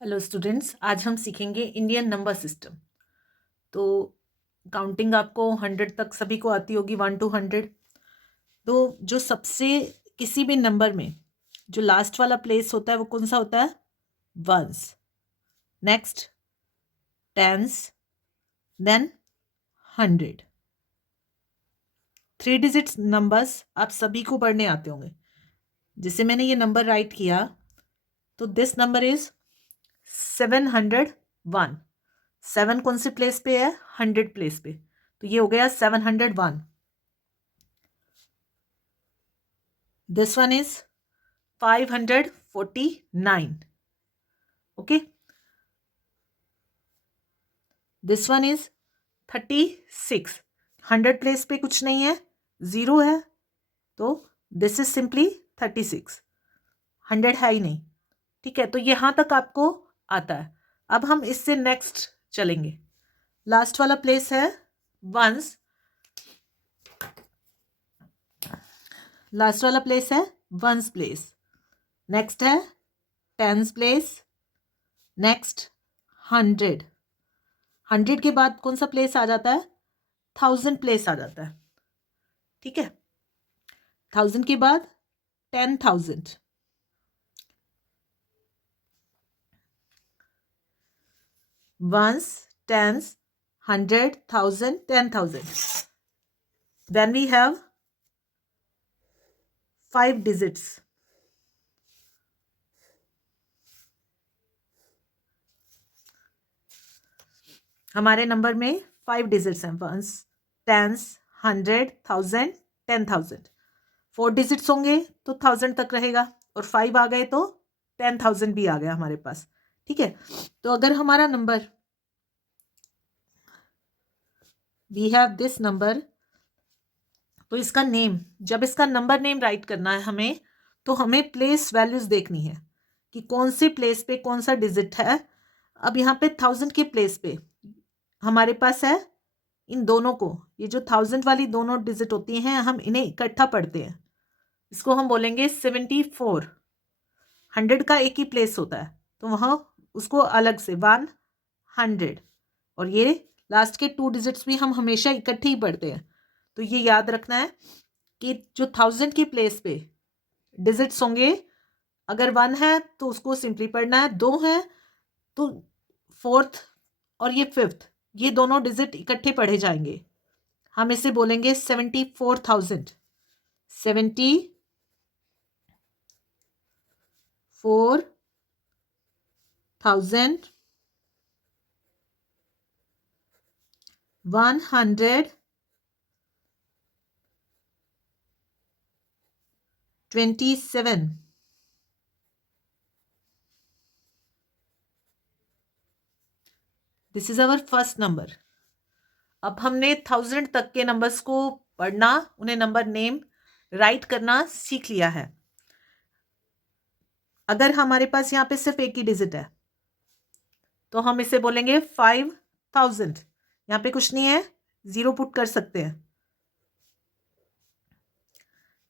Hello students, आज हम सीखेंगे इंडियन नंबर सिस्टम। तो काउंटिंग आपको 100 तक सभी को आती होगी, 1 to 100। तो जो सबसे किसी भी नंबर में जो लास्ट वाला प्लेस होता है वो कौन सा होता है? Once, next tens, then 100। 3 digits numbers आप सभी को पढ़ने आते होंगे। जैसे मैंने ये नंबर राइट किया तो दिस नंबर इज 701। 7 कौन से प्लेस पे है? 100 प्लेस पे, तो ये हो गया 701। This one is 549। Okay, this one is 36। 100 place पे कुछ नहीं है, 0 है, तो दिस इज सिंपली 36। 100 है ही नहीं। ठीक है, तो यहां तक आपको आता है। अब हम इससे नेक्स्ट चलेंगे। लास्ट वाला प्लेस है वंस, लास्ट वाला प्लेस है वंस प्लेस। नेक्स्ट है टेंस प्लेस, नेक्स्ट 100। 100 के बाद कौन सा प्लेस आ जाता है? 1000 प्लेस आ जाता है। ठीक है, 1000 के बाद 10,000, once, tens, 100, 1000, 10,000। Then we have 5 digits. हमारे नंबर में 5 डिजिट्स हैं, वंस, टेंस, 100, 1000, 10,000। 4 डिजिट्स होंगे तो 1000 तक रहेगा, और 5 आ गए तो 10,000 भी आ गया हमारे पास। ठीक है, तो अगर हमारा number, we have this number, तो इसका नेम, जब इसका नंबर नेम राइट करना है हमें, तो हमें प्लेस वैल्यूज देखनी है कि कौन से प्लेस पे कौन सा डिजिट है। अब यहाँ पे 1000 के प्लेस पे हमारे पास है इन दोनों को, ये जो 1000 वाली दोनों डिजिट होती हैं हम इन्हें इकट्ठा पढ़ते हैं। इसको हम बोलेंगे 74। 100 का एक ही प्लेस होता है तो वहाँ उसको अलग से 100, और ये लास्ट के 2 डिजिट्स भी हम हमेशा इकट्ठे ही पढ़ते हैं। तो ये याद रखना है कि जो 1000 की प्लेस पे डिजिट्स होंगे, अगर 1 है तो उसको सिंपली पढ़ना है, 2 है तो 4th और ये 5th, ये दोनों डिजिट इकट्ठे पढ़े जाएंगे। हम इसे बोलेंगे 74,000। 74,100 27। This is our first number. अब हमने 1000 तक के नंबर्स को पढ़ना, उन्हें नंबर नेम राइट करना सीख लिया है। अगर हमारे पास यहाँ पे सिर्फ एक ही डिजिट है तो हम इसे बोलेंगे 5000। यहाँ पे कुछ नहीं है, 0 पुट कर सकते हैं।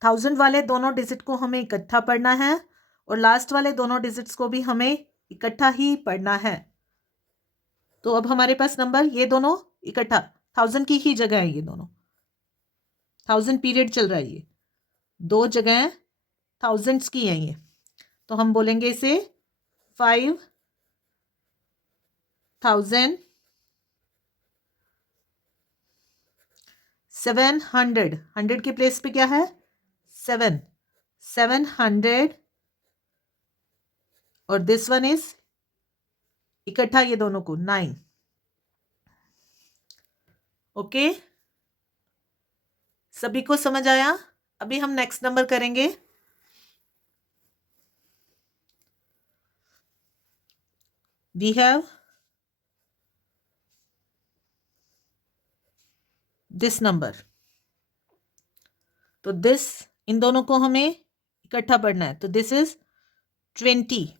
1000 वाले दोनों डिजिट को हमें इकट्ठा पढ़ना है, और लास्ट वाले दोनों डिजिट्स को भी हमें इकट्ठा ही पढ़ना है। तो अब हमारे पास नंबर ये दोनों इकट्ठा 1000 की ही जगह है, ये दोनों 1000 पीरियड चल रहा है, ये 2 जगह थाउजेंड्स की हैं ये, तो हम बोलेंगे इसे 5,700। 100 के प्लेस पे क्या है? 7, 700, और दिस वन इज इकट्ठा ये दोनों को 9। ओके, सभी को समझ आया? अभी हम नेक्स्ट नंबर करेंगे। वी हैव दिस नंबर, तो दिस, इन दोनों को हमें इकट्ठा पढ़ना है, तो दिस इज 20,000।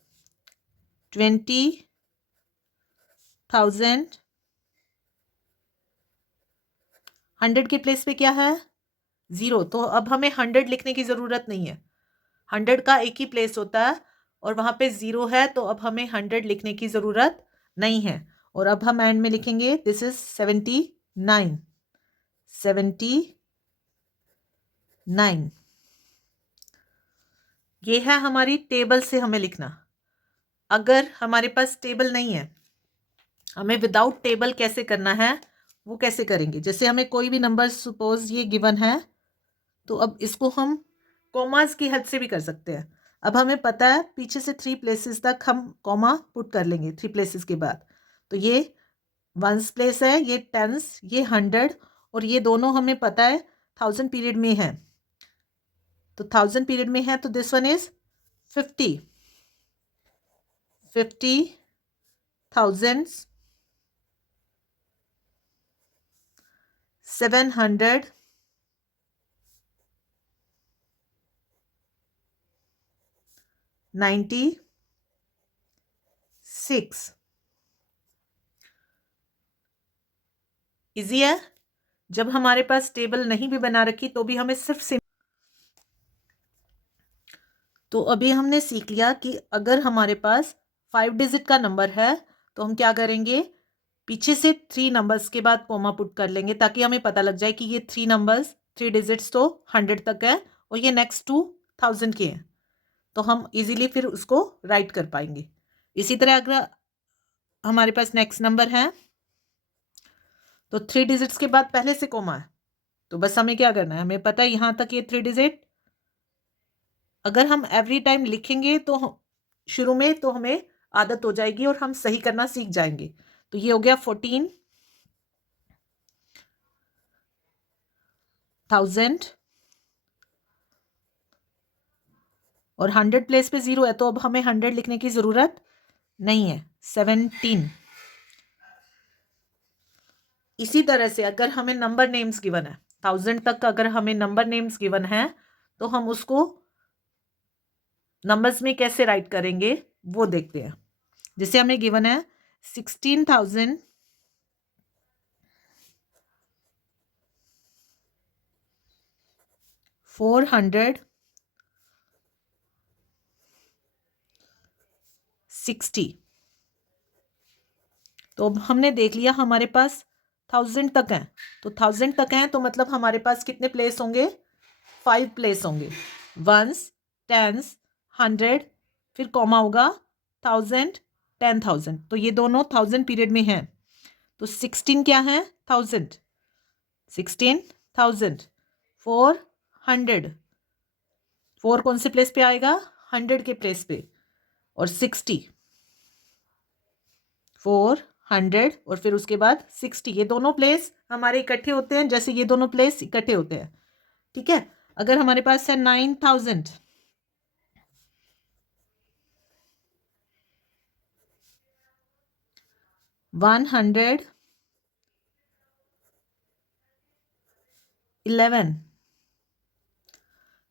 100 के प्लेस पे क्या है? 0, तो अब हमें 100 लिखने की जरूरत नहीं है। 100 का एक ही प्लेस होता है, और वहाँ पे 0 है, तो अब हमें 100 लिखने की ज़रूरत नहीं है। और अब हम एंड में लिखेंगे दिस इज 79। 79 ये है हमारी टेबल से हमें लिखना। अगर हमारे पास टेबल नहीं है, हमें विदाउट टेबल कैसे करना है वो कैसे करेंगे। जैसे हमें कोई भी नंबर सपोज ये गिवन है, तो अब इसको हम कॉमास की हेल्प से भी कर सकते हैं। अब हमें पता है पीछे से 3 प्लेसेस तक हम कॉमा पुट कर लेंगे 3 प्लेसेस के बाद। तो ये 1s प्लेस है, ये 10s, ये 100, और ये दोनों हमें पता है 1000 पीरियड में है। तो 1000 पीरियड में है, तो this one is 50 thousands, 700, 96। Easy है। जब हमारे पास टेबल नहीं भी बना रखी तो भी हमें सिर्फ तो अभी हमने सीख लिया कि अगर हमारे पास 5 डिजिट का नंबर है तो हम क्या करेंगे, पीछे से 3 नंबर्स के बाद कोमा पुट कर लेंगे, ताकि हमें पता लग जाए कि ये 3 नंबर्स 3 डिजिट्स तो 100 तक है और ये नेक्स्ट टू 1000 के हैं। तो हम इजीली फिर उसको राइट कर पाएंगे। इसी तरह अगर हमारे पास नेक्स्ट नंबर है तो 3 डिजिट्स के बाद पहले से कोमा है, तो बस हमें क्या करना है, हमें पता है यहाँ तक ये 3 डिजिट अगर हम एवरी टाइम लिखेंगे तो शुरू में तो हमें आदत हो जाएगी और हम सही करना सीख जाएंगे। तो ये हो गया 14,000 और 100 प्लेस पे 0 है, तो अब हमें 100 लिखने की ज़रूरत नहीं है। 17। इसी तरह से अगर हमें नंबर नेम्स गिवन है 1000 तक, अगर हमें नंबर नेम्स गिवन है तो हम उसको नंबर्स में कैसे राइट करेंगे वो देखते हैं। जैसे हमें गिवन है 16,460। तो अब हमने देख लिया हमारे पास 1000 तक है, तो 1000 तक है तो मतलब हमारे पास कितने प्लेस होंगे, 5 प्लेस होंगे। 1s, 10s, 100, फिर कॉमा होगा 1000, 10,000। तो ये दोनों 1000 पीरियड में हैं। तो 16 क्या है, 1000, 16,000, 400, 4 कौन से प्लेस पे आएगा, 100 के प्लेस पे, और 60, 400 और फिर उसके बाद 60। ये दोनों प्लेस हमारे इकट्ठे होते हैं, जैसे ये दोनों प्लेस इकट्ठे होते हैं। ठीक है। अगर हमारे पास है 9,000, 111,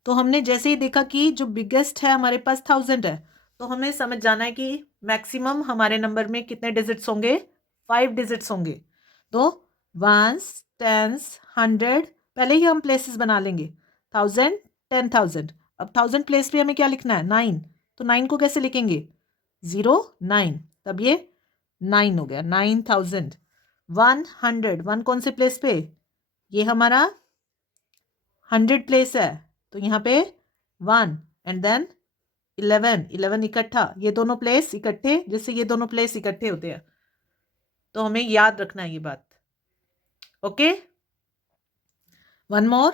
तो हमने जैसे ही देखा कि जो बिगेस्ट है हमारे पास 1000 है, तो हमें समझ जाना है कि मैक्सिमम हमारे नंबर में कितने डिजिट्स होंगे, 5 डिजिट्स होंगे। तो 1s, 10s, 100, पहले ही हम प्लेसेस बना लेंगे, 1000, 10,000। अब 1000 प्लेस पे हमें क्या लिखना है, 9। तो 9 को कैसे लिखेंगे, 0, 9, तब ये 9 हो गया, 9,000। 100, 1 कौन से प्लेस पे, ये हमारा 100 प्लेस है, तो यहाँ पे 1 एंड देन 11, 11 इकट्ठा, ये दोनों प्लेस इकट्ठे, जैसे ये दोनों प्लेस इकट्ठे होते हैं। तो हमें याद रखना है ये बात। Okay, one more,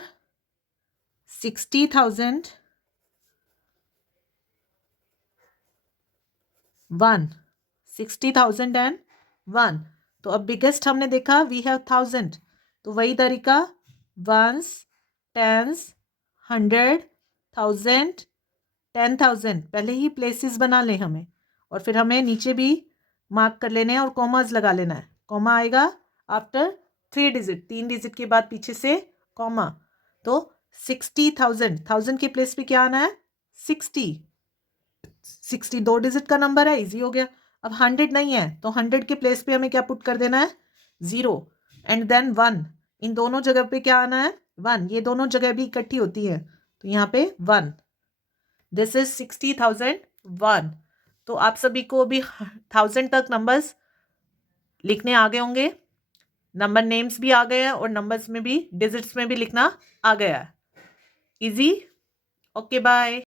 60,000, 1, 60,000 and 1। तो अब बिगेस्ट हमने देखा वी हैव 1000, तो वही तरीका 1s, 10s, 100, 1000, 10,000 पहले ही प्लेसेस बना लें हमें, और फिर हमें नीचे भी मार्क कर लेने हैं और कॉमास लगा लेना है। कॉमा आएगा आफ्टर 3 डिजिट, 3 डिजिट के बाद पीछे से कॉमा। तो 60,000, 1000 के प्लेस पे क्या आना है, 60, 60 2 डिजिट का नंबर है, इजी हो गया। अब 100 नहीं है, तो 100 के प्लेस पे हमें क्या पुट कर देना है, 0 एंड देन 1। इन दोनों जगह पे क्या आना है, 1। ये दोनों जगह भी इकट्ठी होती है, तो यहाँ पे 1। This is 60,000 1। तो आप सभी को अभी 1000 तक नंबर्स लिखने आ गए होंगे, नंबर नेम्स भी आ गए हैं और नंबर्स में भी, डिजिट्स में भी लिखना आ गया है। इजी। Okay bye.